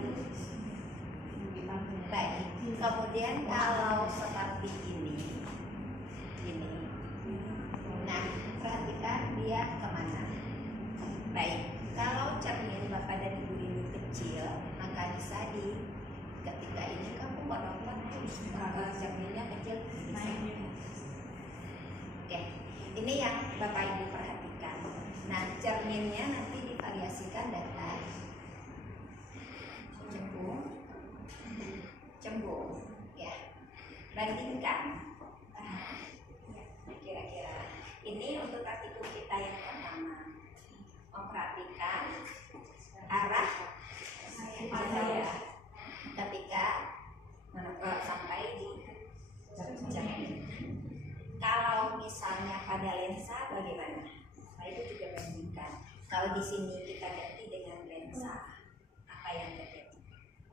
Bu? Baik. Kemudian kalau seperti ini. Nah, perhatikan dia kemana. Baik. Kalau cermin Bapak dan Ibu ini kecil, maka bisa ketika ini kamu merokok terus kalau cerminnya kecil. Oke. Ini yang Bapak Ibu perhatikan. Nah, cerminnya nanti divariasikan datar, cembung, ya. Bandingkan. Kira-kira ini untuk praktikum kita yang pertama. Memperhatikan arah cahaya ketika sampai di cermin. Kalau misalnya pada lensa bagaimana? Nah, itu juga bandingkan. Kalau di sini kita ganti dengan lensa, apa yang terjadi?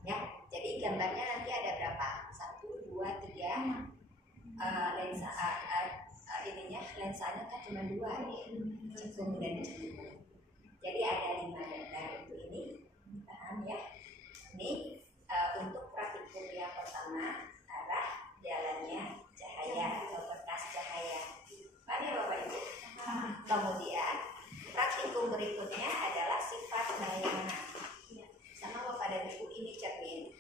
Ya, jadi gambarnya nanti ada berapa? 1, 2, 3 lensa lensanya kan cuma 2 ya, cekung dan cembung. Jadi ada 5 datar untuk ini, paham ya? Ini untuk praktikum yang pertama, arah jalannya cahaya atau berkas cahaya. Mana Bapak Ibu? Kemudian praktikum berikutnya adalah sifat bayangan. Sama Bapak dan Ibu, ini cermin.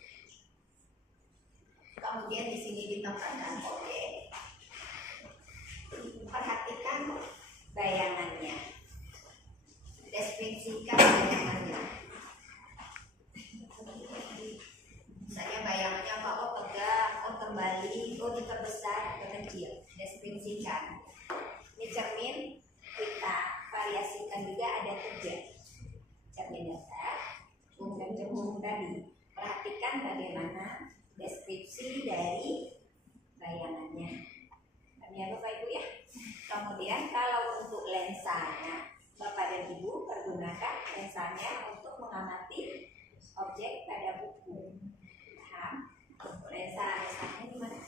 Kemudian di sini ditempatkan objek. Perhatikan bayangannya. Deskripsikan bayangannya. Misalnya bayangannya oh tegak, oh kembali, oh diperbesar, atau kecil. Deskripsikan. Ini cermin, kita variasikan juga ada 3. Cermin datar, dan cembung tadi. Perhatikan bagaimana deskripsi dari bayangannya. Ya Bapak Ibu ya. Kemudian kalau untuk lensanya, Bapak dan Ibu pergunakan lensanya untuk mengamati objek pada buku. Paham? Lensanya di mana?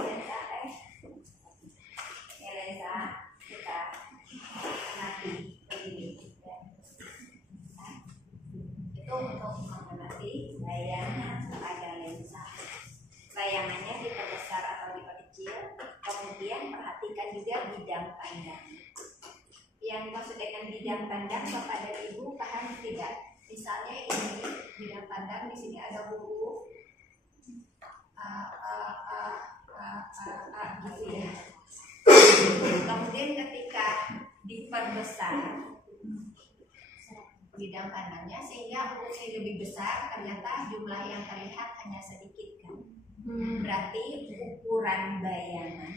Lensa ini lensa kita amati begini. Ya. Nah, itu untuk mengamati bayangan pada lensa. Bayangannya diperbesar atau diperkecil. Kemudian perhatikan juga bidang pandang. Yang dimaksud dengan bidang pandang Bapak dan Ibu paham tidak? Misalnya ini bidang pandang, di sini ada buku gitu ya. Kemudian ketika diperbesar bidang pandangnya sehingga bukunya lebih besar, ternyata jumlah yang terlihat hanya sedikit kan. Berarti ukuran bayangannya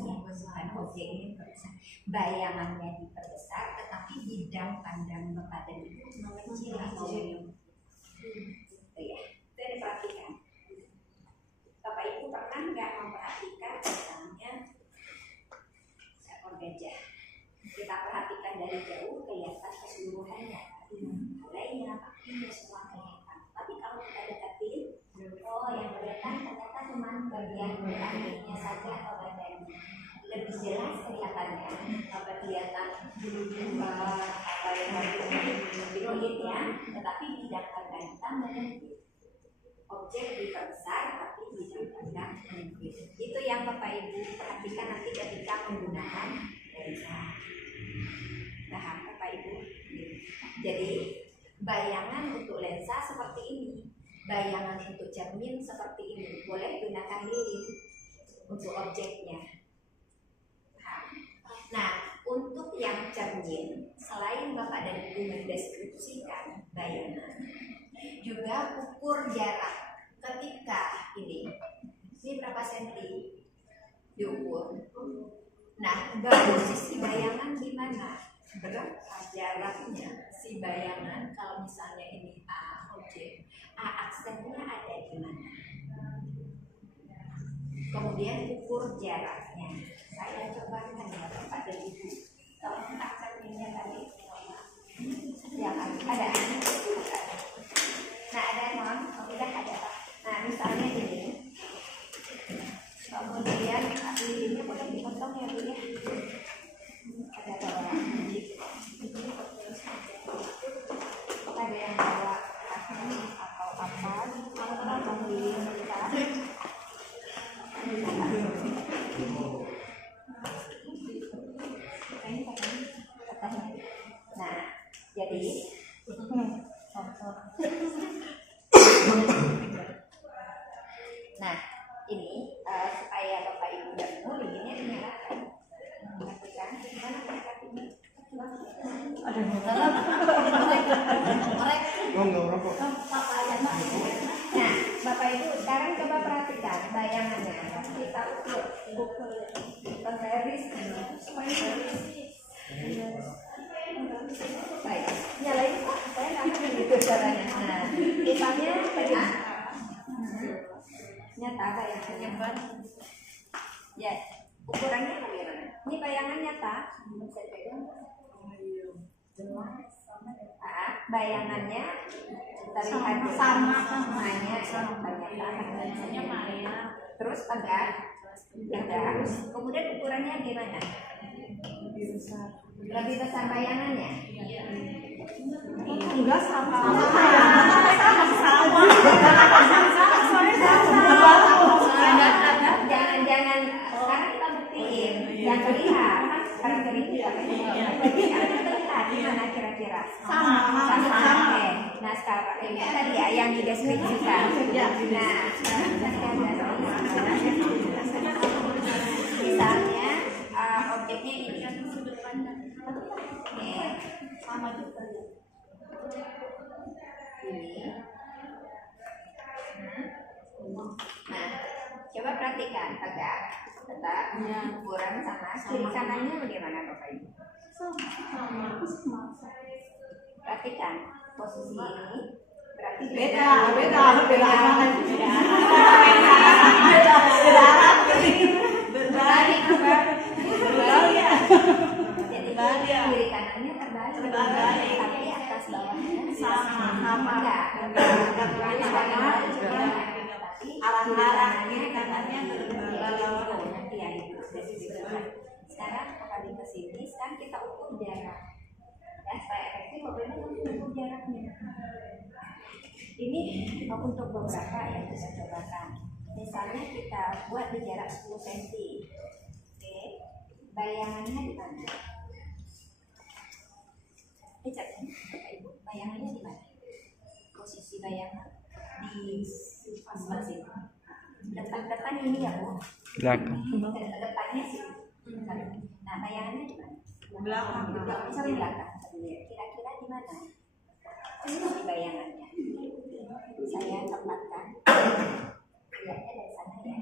bukan objeknya diperbesar. Bayangannya diperbesar, tetapi bidang pandang Bapak dan Ibu mengecil atau minim. Ya, itu diperhatikan. Bapak Ibu pernah nggak memperhatikan misalnya seekor gajah? Kita perhatikan dari jauh kelihatan keseluruhannya, lainnya pakai semua kelihatan. Tapi kalau kita deketin, oh yang kelihatan ternyata cuma bagian akhirnya saja atau badannya. Lebih jelas kelihatannya, apa kelihatan apa yang harus ya, tetapi bidang pandang kita menyempit. Objek diperbesar tapi bidang pandang menyempit. Itu yang Bapak Ibu perhatikan nanti ketika menggunakan lensa. Paham Bapak Ibu? Jadi bayangan untuk lensa seperti ini, bayangan untuk cermin seperti ini. Boleh gunakan lilin untuk objeknya. Nah, untuk yang cermin, selain Bapak dan Ibu mendeskripsikan bayangan, juga ukur jarak ketika ini berapa senti diukur. Nah, posisi bayangan di mana? Berapa jaraknya si bayangan? Kalau misalnya ini A objek, A aksennya ada di mana? Kemudian ukur jaraknya. Saya coba tanya Bapak dan Ibu. Kalau aksennya tadi, yang ada. Nah ada non, tidak ada Pak. Nah misalnya ini. Kemudian lilinnya boleh dipotong ya Bu ya. Ada orang. Ada yang bawa atau Nah, ini supaya Bapak Ibu dan Ibu linknya dinyalakan. Perhatikan gimana ini? Ada Nah, Bapak Ibu sekarang coba perhatikan bayangannya. Kita ukur pembaris semuanya. Baik, nyalain Pak. Saya nggak ngerti gitu caranya. Nah, pipanya bagaimana? Nyata bayangannya kan? Ya, ukurannya bagaimana? Ini bayangan nyata. Bisa pegang? Bayangannya terlihat samanya terus tegak, kemudian ukurannya gimana? Lebih besar bayangannya? Enggak sama. Jangan sekarang kita buktiin yang terlihat sekarang terlihat gimana kira-kira? Sama. Nah sekarang ini tadi ya yang dideskripsikan. Nah misalnya objeknya ini sama juga ini. Nah coba perhatikan tegak tetap ukuran sama kiri kanannya bagaimana Bapak Ibu? Sama. Perhatikan posisi ini berarti beda berbalik jadi kiri kanannya terbalik tapi atas bawahnya sama enggak arah kiri kanannya berbalik nanti ya itu. Sekarang kembali ke sini, sekarang kita ukur jarak. Ya, supaya efektif bagaimana ukur jaraknya. Ini untuk beberapa yang bisa cobakan. Misalnya kita buat di jarak 10 cm. Oke, bayangannya di mana? Lihat ya, Ibu, bayangannya di mana? Posisi bayangan di sebelah sini. Depan ini ya Bu. Belakang. Depannya sih. Nah, bayangannya di mana? Belakang. Belakang. Kira-kira di mana? Posisi bayangannya. Saya tempatkan. Lihatnya dari sana ya.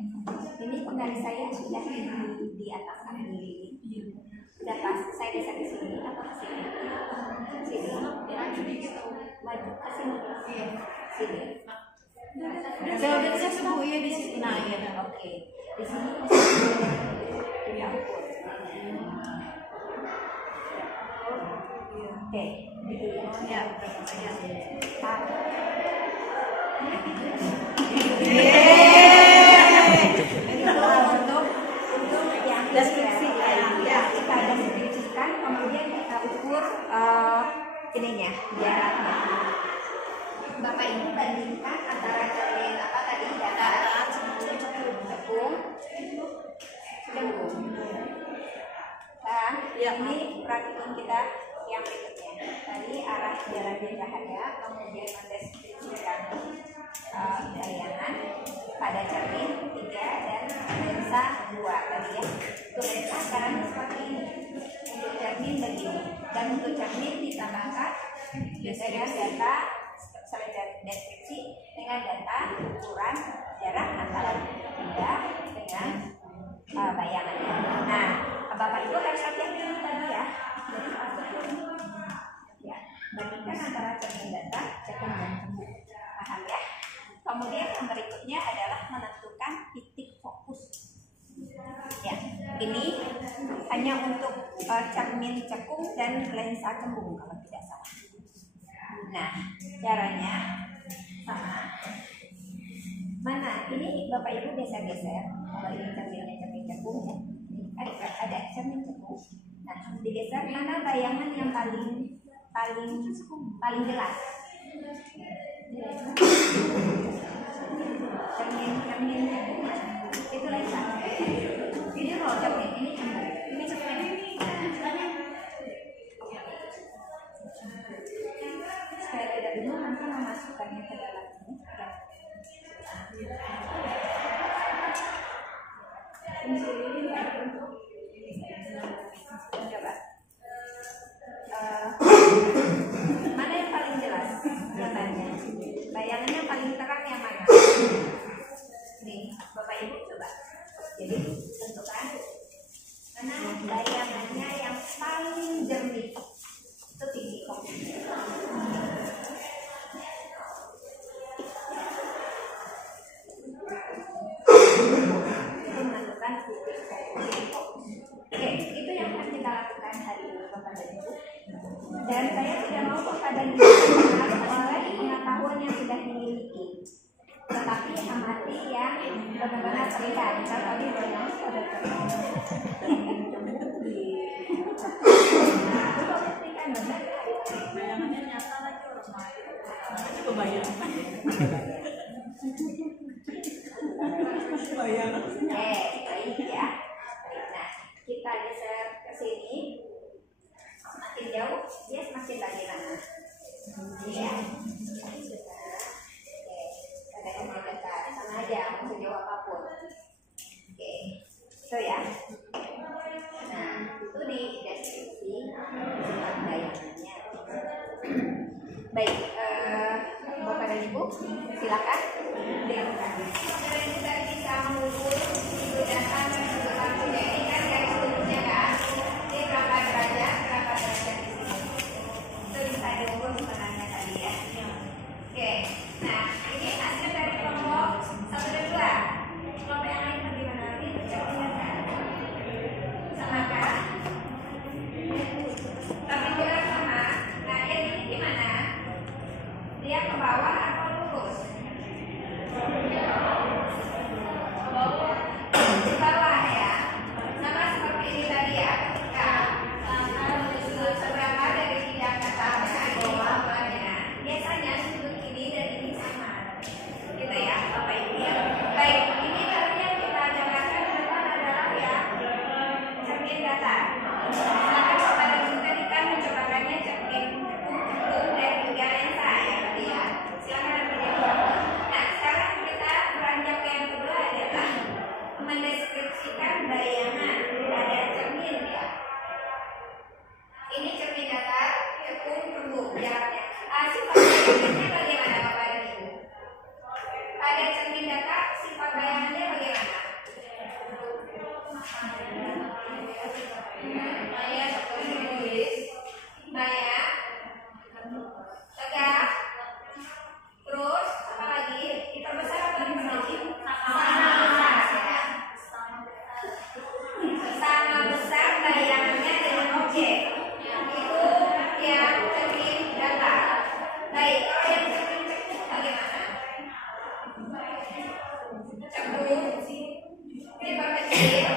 Ini penggaris saya sudah di atas kaki ini. Sudah pas. Saya bisa ke sini atau ke sini? Sini. Maju ke sini. Sini. Saya sebut ya di sini. Nah, ya, oke. Di sini kita ukur. Oke, gitu ya. Untuk yang deskripsi ya, kita deskripsikan, kemudian kita ukur ininya, jaraknya. Bapak Ibu bandingkan antara cermin apa tadi datar, cekung. Nah, ini praktikum kita yang berikutnya. Tadi arah jalannya cahaya, kemudian mendeskripsikan bayangan pada cermin 3 dan lensa 2 tadi ya. Untuk lensa sekarang seperti ini. Untuk cermin begini. Dan untuk cermin ditambahkan dengan data selain deskripsi dengan data ukuran jarak antara benda dengan bayangannya. Nah, Bapak Ibu harus hati-hati tadi ya. Jadi ya, bandingkan antara cermin data, cekung dan cembung. Paham ya? Kemudian yang berikutnya adalah menentukan titik fokus. Ya, ini hanya untuk cermin cekung dan lensa cembung kalau tidak salah. Nah, caranya sama. Mana? Ini Bapak Ibu geser-geser. Kalau ini cerminnya cermin cekung ya. Ada cermin cekung. Nah, digeser mana bayangan yang paling jelas? Cermin cekung itu lensa. Ini loh cermin ini cermin. Supaya tidak bingung nanti memasukkannya ke dalam ini. Dan saya tidak mau kepada oleh pengetahuan yang sudah dimiliki, tetapi amati yang benar-benar terlihat. Kalau tadi banyak pada bayangannya nyata lagi orang lain. Coba bayangkan. Bayangan. Baik ya. Nah, kita geser ke sini. Makin jauh, dia semakin bagaimana? Ya. Ada yang mau dekat, sama aja, mau sejauh apapun. Oke, so ya. Nah, itu di deskripsi bayangannya. Baik, Bapak dan Ibu, silakan dilakukan. Kita bisa mengukur digunakan langsung ya, ini kan garis lurusnya kan? Ini berapa derajat di sini? Itu bisa diukur sebenarnya tadi ya. Oke, nah ini hasil dari kelompok 1 dan 2. Kelompok yang lain bagaimana? Ini tercatat sama kan? Tapi juga sama. Nah yang ini gimana? Dia ke bawah atau lurus? Ke bawah ya. Sama seperti ini tadi ya. Ketika seberapa dari tiga katanya ini bawahnya. Biasanya sudut ini dan ini sama. Gitu ya, Bapak Ibu ya. Baik, ini caranya kita jabarkan depan adalah ya cermin datar. Maka Bapak dan Ibu tadi kan mencobakannya cermin dan juga lensa ya tadi ya. Silakan dijawab. Nah, sekarang kita beranjak ke yang kedua adalah mendeskripsikan bayangan pada cermin ya. Ini cermin datar, cekung, tembung jaraknya. Sifat bayangannya bagaimana Bapak dan Ibu? Pada cermin datar, sifat bayangannya bagaimana? Maya tulis, Maya tegak, terus apa lagi? Diperbesar atau diperkecil? Sama besar bayangannya dengan objek. Itu yang cermin datar. Baik, kalau yang cermin cekung bagaimana? Cekung diperkecil.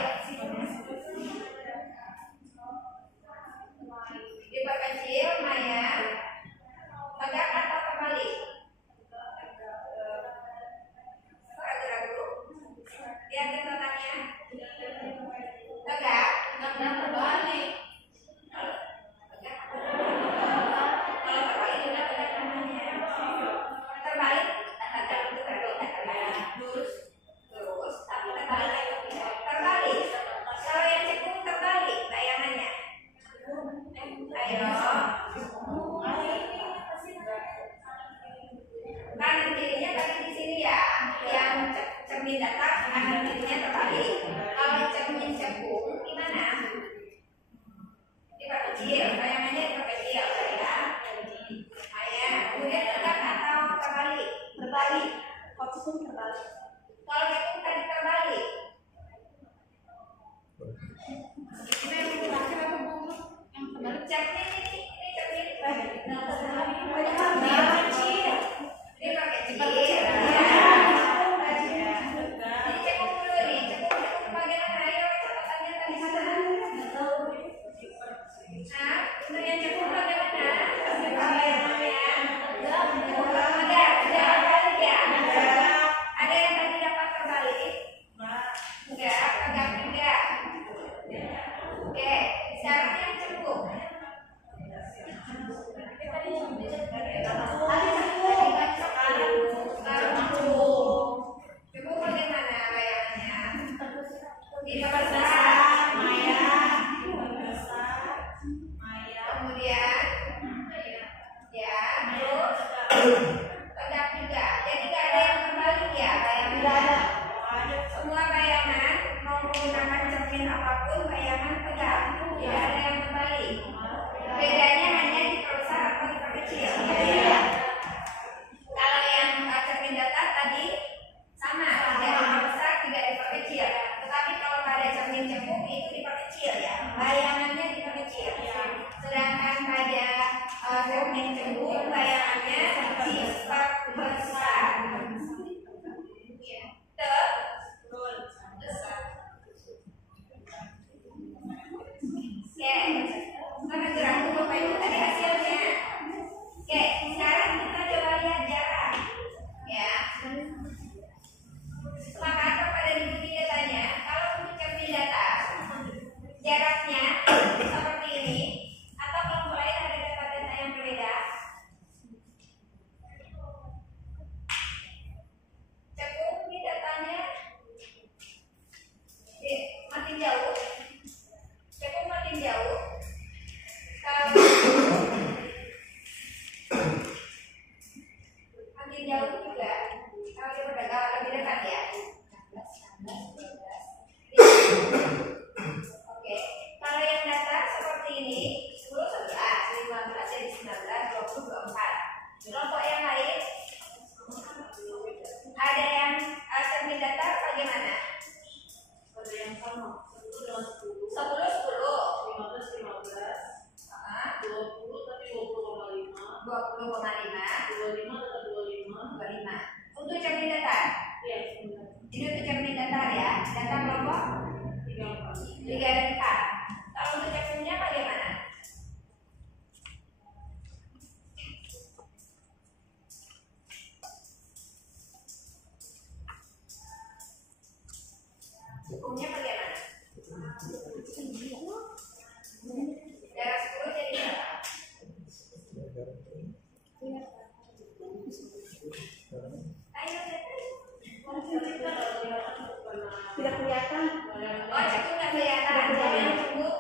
Diperkecil, Maya. Tegak atau terbalik? Ragu-ragu. Lihat catatannya. Tegak dan terbalik. Tegak. Kalau terbalik juga tegak namanya. Terbalik, lurus, tapi terbalik atau tidak? Terbalik. Kalau yang cekung terbalik bayangannya. Ayo. Kanan kirinya tadi di sini ya. Yang cermin datar kanan kirinya terbalik. Kalau cermin cekung gimana? Diperkecil, bayangannya diperkecil ya. Ayah, kemudian tegak atau terbalik? Terbalik. Kalau cekung terbalik. Kalau cekung tadi terbalik. Ini yang terakhir apa Bu? Yang terbalik. Cermin ini cermin terbalik. Diperkecil. Ini cekung dulu nih. Cekung bagaimana? Ayo catatannya tadi sana. Nah, untuk yang cekung bagaimana? Bayangannya. Ada balik ya. Ada yang tadi dapat terbalik? Enggak, tegak juga. Oke, sekarang yang cekung. Cekung bagaimana bayangannya? Diperbesar, Maya. Kemudian ya, terus tegak juga. Jadi gak ada yang terbalik ya bayangannya. Semua bayangan mau menggunakan cermin apapun bayangan tegak. Tidak ada yang terbalik. Bedanya hanya diperbesar atau diperkecil. Kalau yang cermin datar tadi sama, tidak diperbesar, tidak diperkecil. Tetapi kalau pada cermin datar bagaimana? Ada yang sama. 10 dengan 10. 10 10. 15 15. 20 tapi 20,5. 20,5. 25 tetap 25. 25. Untuk cermin datar. Iya, benar. Ini untuk cermin datar ya. Datar kelompok 3 3 dan 4. Kalau untuk cerminnya bagaimana? Hukumnya bagaimana? Jarak 10 jadi berapa? Ayo, Tidak kelihatan. oh itu nggak kelihatan. Kalau yang cukup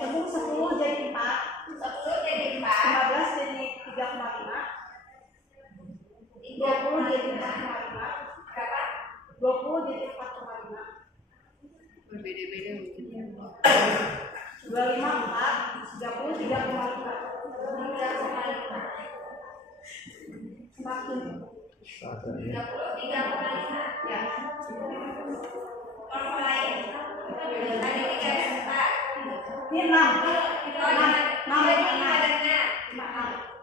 Cembung 10 jadi 4, 10 jadi 4, 15 jadi 3,5, 20 jadi 4,5, berapa? 20 jadi 4,5, Berbeda-beda mungkin ya. 25 4, 30 3,5. 3,5. Semakin 30 3,5. ya. Kalau lain tadi 3 dan 4. Ini 6. Oh, 5 dan 6.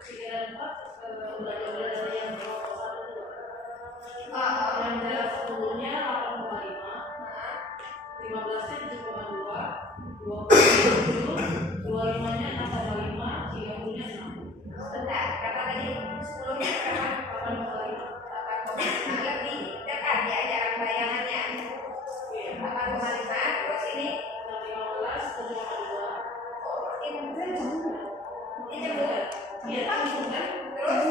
3 dan 4 udah ada yang Oh, yang jarak 10-nya 8,5. 15-nya 7,2. 27, 25-nya 6,5. 30-nya 6. sebentar. Berapa tadi? 10-nya berapa? 8,5. 8,5. Lebih dekat ya jarak bayangannya. 8,5. Terus ini 15, 7,2. ini cembung. Ini cembung kan? Terus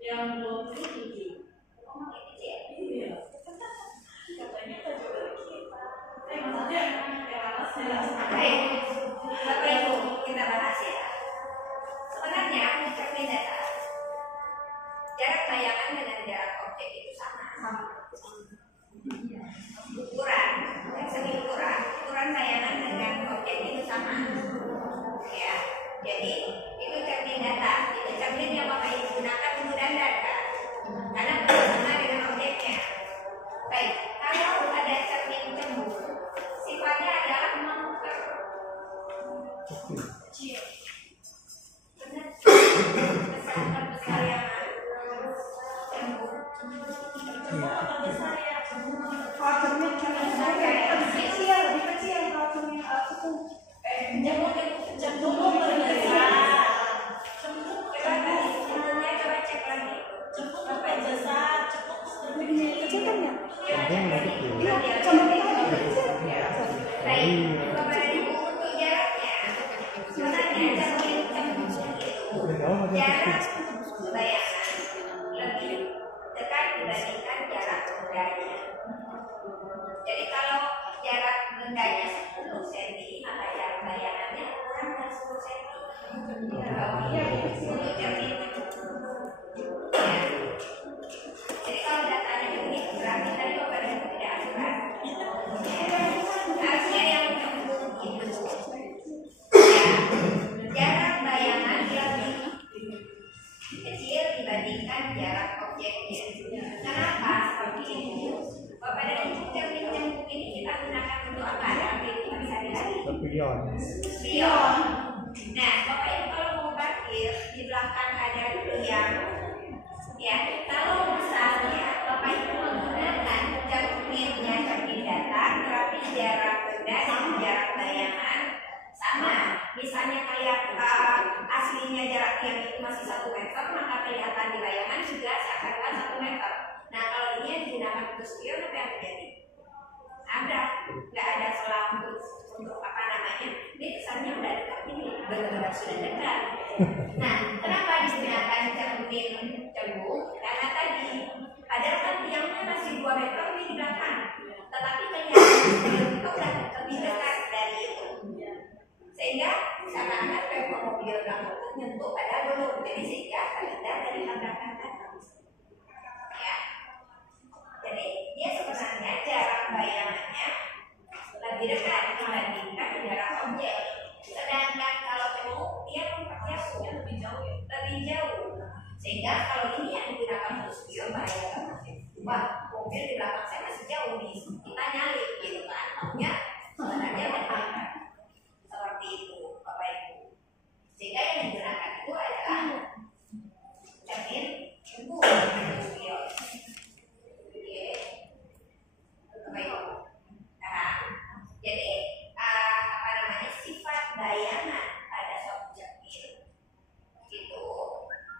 Yang 27. oh, ini kecil. Iya. Katanya maksudnya yang atasnya. Baik, Bapak Ibu kita bahas ya. Sebenarnya di cermin datar jarak bayangan dengan jarak objek itu sama. Ukuran, dari segi ukuran bayangan dengan objek itu sama. Ya, jadi itu cermin datar. Itu cermin yang Bapak Ibu gunakan untuk dandar kan? Karena bersama dengan objeknya. Baik, kalau ada cermin cembung, sifatnya adalah mengukir. Kecil. Benar. Besar yang cembung. Besar ya. Kalau cermin lebih kecil, kalau cermin cukup. Cembung berbesar. Cembung coba tadi, cembungnya coba cek lagi. Cembung berbesar, cembung Kecil kan ya? Iya, Cembung itu lebih kecil. baik, Bapak Ibu untuk jaraknya sebenarnya cermin cembung itu jarak bayangan lebih dekat dibandingkan jarak bendanya. Jadi kalau jarak bendanya 10 cm, maka jarak bayangannya kurang dari 10 cm. Iya, untuk cermin ya. Jadi kalau datanya begini berarti tadi Bapak Ibu tidak akurat. Harusnya yang cembung itu ya, jarak bayangan lebih kecil dibandingkan jarak objeknya. Kenapa seperti itu? Bapak dan Ibu, cermin cembung ini kita gunakan untuk apa? Dalam kehidupan sehari-hari. Spion. Nah, Bapak Ibu kalau mau parkir di belakang ada tiang, ya kalau misalnya Bapak Ibu menggunakan cerminnya cermin datar, berarti jarak benda dan jarak bayangan sama. Misalnya kayak aslinya jarak tiang itu masih 1 meter, maka kelihatan di bayangan juga seakan-akan 1 meter. Nah kalau ini yang digunakan untuk spion, apa yang terjadi? Ada, nggak ada selang untuk apa namanya? Ini kesannya udah dekat, ini benar-benar sudah dekat. Nah, kenapa digunakan cermin cembung? Karena tadi padahal kan tiangnya masih 2 meter di belakang, tetapi kenyataan spion itu udah lebih dekat dari itu. Sehingga seakan-akan memang mobil belakang itu nyentuh padahal belum, jadi sehingga terhindar dari tabrakan atas. Ya, jadi dia sebenarnya jarak bayangannya lebih dekat dibandingkan jarak objek. Sedangkan kalau cembung dia memperjauh lebih jauh, sehingga kalau wah mobil di belakang saya masih jauh nih, kita nyalip gitu kan, maunya sebenarnya memang seperti itu Bapak Ibu. Sehingga yang digunakan itu adalah cermin tunggu mobil. Oke, Bapak Ibu. Nah, jadi apa namanya, sifat bayangan pada suatu cermin itu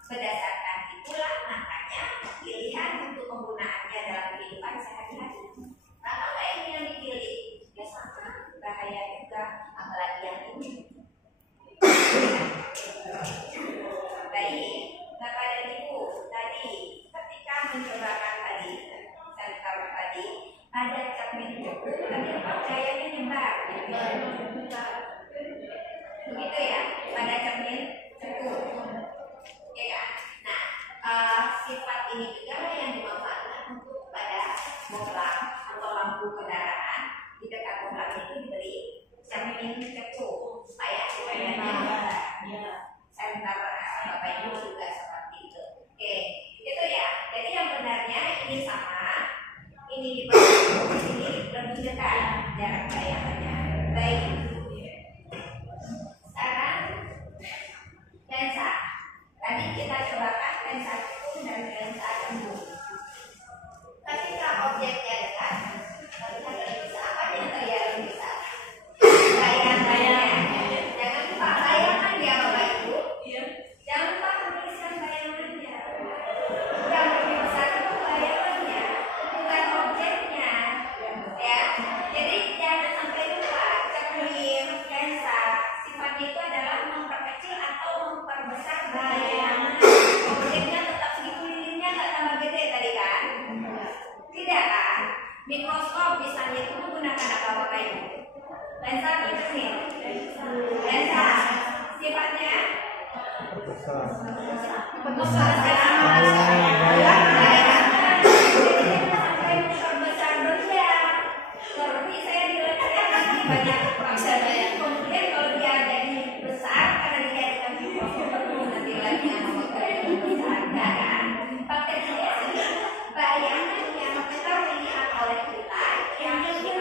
berdasarkan itulah makanya pilihan untuk penggunaannya dalam kehidupan sehari-hari. Nah, kalau ini yang dipilih ya sama bahaya juga, apalagi yang ini. Baik, Bapak dan Ibu, tadi ketika mencobakan tadi sensor tadi ada cermin cukup, tapi apa cahayanya nyebar, begitu ya, pada cermin cukup, ya kan? Nah, sifat ini juga yang dimanfaatkan untuk pada bohlam atau lampu kendaraan. Di dekat bohlam itu diberi cermin cukup supaya senter Bapak Ibu juga seperti itu. Oke, itu ya. Jadi yang benarnya ini sama, ini di bawah, ini lebih dekat jarak bayangannya. Baik. Sekarang lensa. Tadi kita cobakan lensa cekung dan lensa cembung. Ketika objeknya dekat, melihat lensa apa yang terlihat bisa? Bayangannya. Jangan lupa bayangan ya Bapak Ibu. Jangan lupa menuliskan bayangannya. Yang lebih besar itu bayangannya, bukan objeknya. Ya, jadi jangan sampai lupa cermin lensa. Sifatnya itu adalah memperkecil atau memperbesar bayangan. Objeknya tetap segitu, lilinnya nggak tambah gede tadi kan? Tidak kan? Mikroskop misalnya itu menggunakan apa Bapak Ibu? Lensa atau cermin? Lensa. Sifatnya besar. Besar dulu. Seperti saya diletakkan lagi banyak bisa bayang. Kemudian kalau dia jadi besar karena dijadikan mikroskop nanti lagi yang besar kan? Bakterinya bayangan yang terlihat oleh kita yang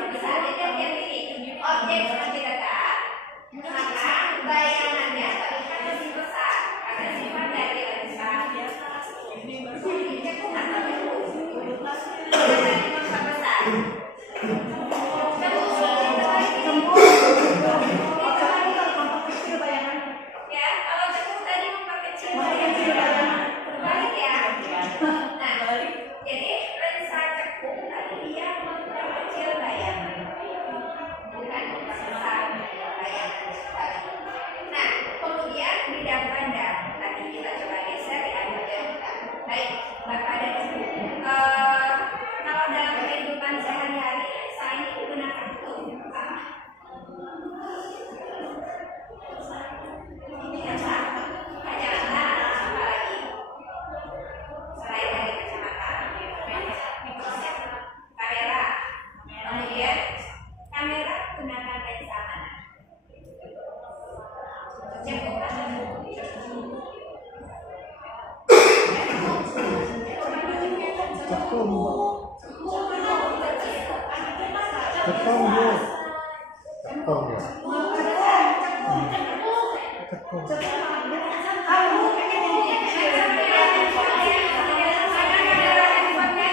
besar jadi ini objek semakin dekat, maka bayangannya terlihat lebih besar karena sifat dari lensa cekung atau cembung besar. Ya, kalau cekung tadi memperkecil bayangan. Balik ya. Nah, jadi lensa cekung tadi dia memperkecil bayangan, bukan memperbesar bayangan. Nah, kemudian bidang pandang tadi kita coba geser ya bagian kita. Baik, Bapak dan Ibu. Kalau dalam kehidupan sehari-hari saya ini digunakan untuk apa? Kacamata, apa lagi? Selain dari kacamata, kamera. Kemudian kamera gunakan lensa mana? Cekung atau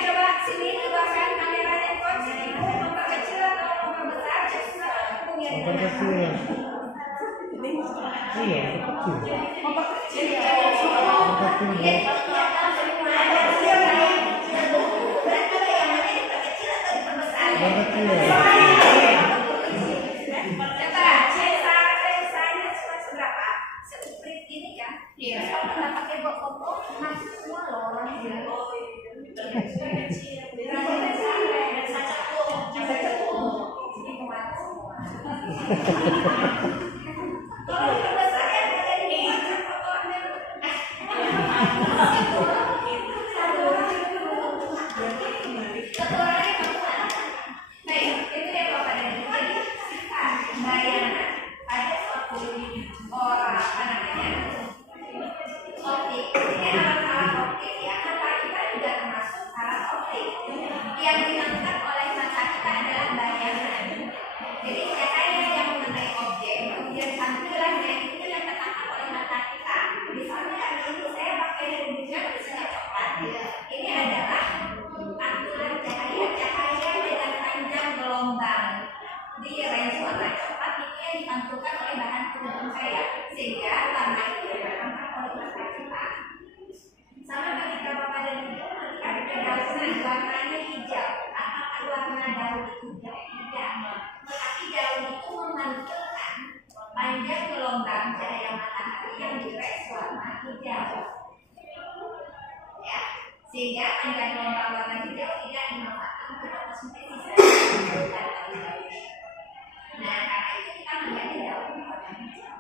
coba sini keluarkan kamera handphone sini, memperkecil atau memperbesar cekung atau cembung yang digunakan? Sensanya seberapa? Seuprit ini kan? Kalau kita pakai foto masuk semua loh orang bilang. Ini muat semua. Kalau terbesar yang ada di foto Anda. Baik, itu ya Bapak dan Ibu. Jadi sifat bayangan ada suatu orang apa namanya optik. Ini alat-alat optik ya. Mata kita juga termasuk masalah optik. Yang ditangkap oleh mata kita adalah bayangan. Jadi cahaya yang mengenai objek, kemudian tampilannya itu yang tertangkap oleh mata kita. Misalnya hari ini saya pakai dari bujang misalnya coklat. Ini adalah pantulan cahaya dengan panjang gelombang di range warna coklat itu yang dipantulkan oleh bahan kerudung saya, sehingga warna itu tertangkap oleh mata kita. Sama ketika Bapak dan Ibu melihat kedaunan warnanya hijau, apakah warna daun itu hijau? Tidak, tetapi daun itu memantulkan panjang gelombang cahaya matahari yang di range warna hijau. Ya, sehingga panjang gelombang warna hijau tidak dimanfaatkan untuk fotosintesis dan daun-daun. Nah, karena itu kita melihat daun warna hijau.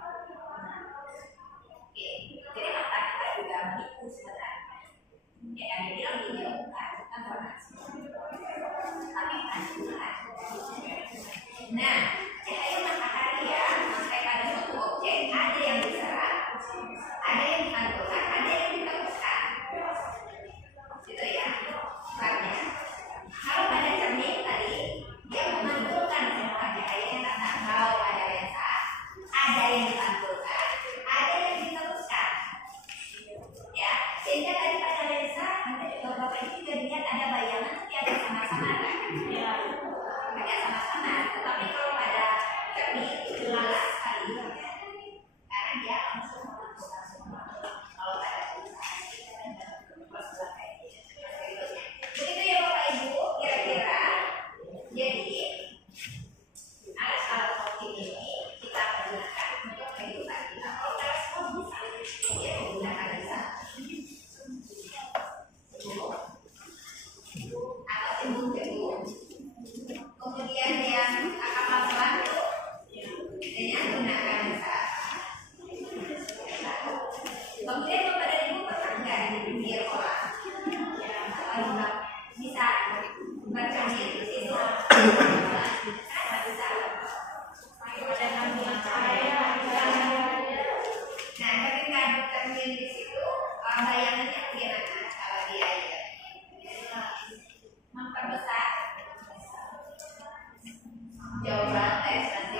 Oke, jadi mata kita juga menipu sebenarnya. Ya, ada bilang hijau bukan warna asli, tapi pantulan. Nah, cahaya matahari ya, sampai pada suatu objek ada yang diserap, ada yang dipantulkan, ada yang diteruskan. Gitu ya, sebabnya. Kalau pada cermin tadi, dia memantulkan semua cahayanya tata. Kalau pada lensa, ada yang dipantulkan, ada yang diteruskan. Ya, sehingga tadi pada lensa, nanti juga Bapak Ibu juga lihat ada bayangan tapi ada sama-sama kan? Ya, ada sama-sama. Tetapi kalau pada cermin itu jelas sekali, karena dia langsung meneruskan semua. Kalau pada lensa, begitu ya Bapak Ibu, kira-kira. Jadi alat-alat optik ini kita gunakan untuk kehidupan kita. Kalau teleskop bisa, ya menggunakan bisa. Atau timbul-timbul. Kemudian yang kapal selam itu dengan gunakan bisa. Kemudian Bapak dan Ibu pernah nggak di pinggir kolam? Bisa bercermin di situ. Kenapa bisa? Nah, ketika bercermin di situ, bayangannya bagaimana kalau di air? Memperbesar. Jauh banget, nanti